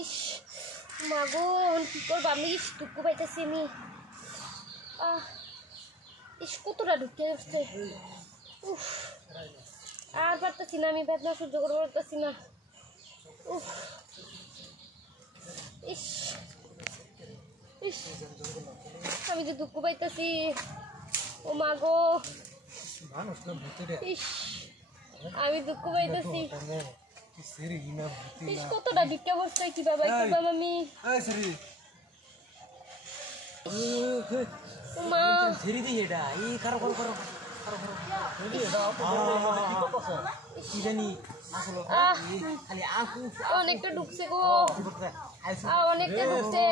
ইস মাগো কি করবো আমি দুঃখ পাইতেছি আমি ইস কতটা ঢুকে আসছে উফ আর পারতেছি না আমি বেদনা সহ্য করতে পারতেছি না উফ ইস ইস আমি যে দুঃখ পাইতেছি ও মাগো ইস আমি দুঃখ পাইতেছি ইস কতটা ঢুকে বসছে কি বাবা করবাম আমি মা ছেড়ে দিই এটা এই কারো কারো কারো অনেকটা ঢুকছে গো অনেকটা ঢুকছে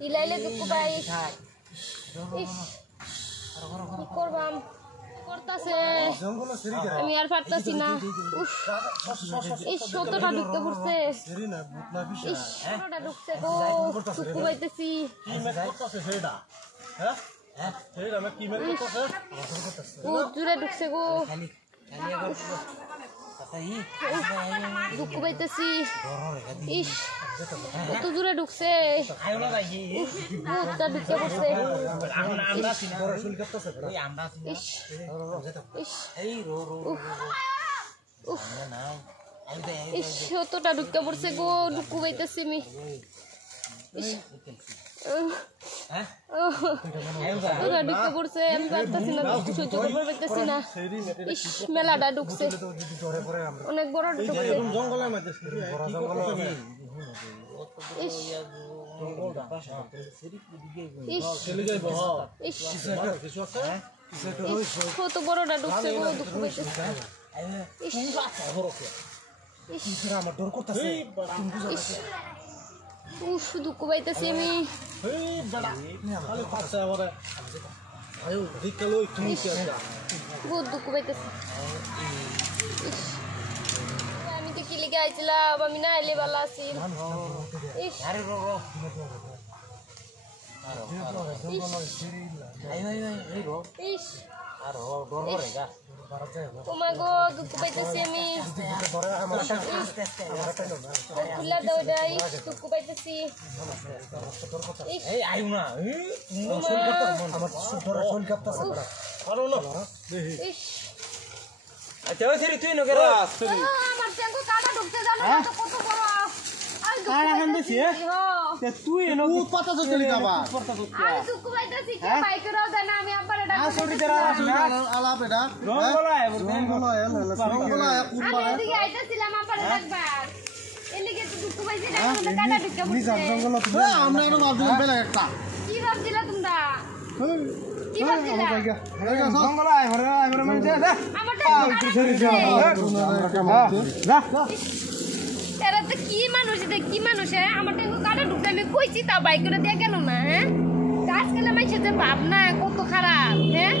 ইলাইলে দুঃখ পাই কি করবাম করতেছে আমি আর পারতাছি না ইস কতটা ঢুকতে পড়ছে ইস কতটা ঢুকছে গো দুঃখ পাইতেছি জুড়ে ঢুকছে গো দুঃখ পাইতেছি ইস কত দূরে ঢুকছে ঢুকে পড়ছে ইস কতটা ঢুকে পড়ছে গো দুঃখ পাইতেছি আমি ঢুকে পড়ছে আমি পারতেছি না সহ্য করতে পারতেছি না ইস মেলাটা ঢুকছে অনেক বড় ঢুকছে কত বড়টা ঢুকছে গো দুঃখ পাইতেছে উফ দুঃখ পাইতেছি আমি বহুত দুঃখ পাইতেছি আমি তো কি লিখে আইছিলাম আমি না এলে ভালো আছি তোমাগো দুঃখ পাইতেছি আমি খুলা দৌড়াই দুঃখ পাইতেছি তুই কি মানুষ আমার কাটা ঢুকতে আমি কইছি তা বাইক করে দিয়ে গেল না হ্যাঁ আজকাল আমার সাথে ভাবনা কত খারাপ হ্যাঁ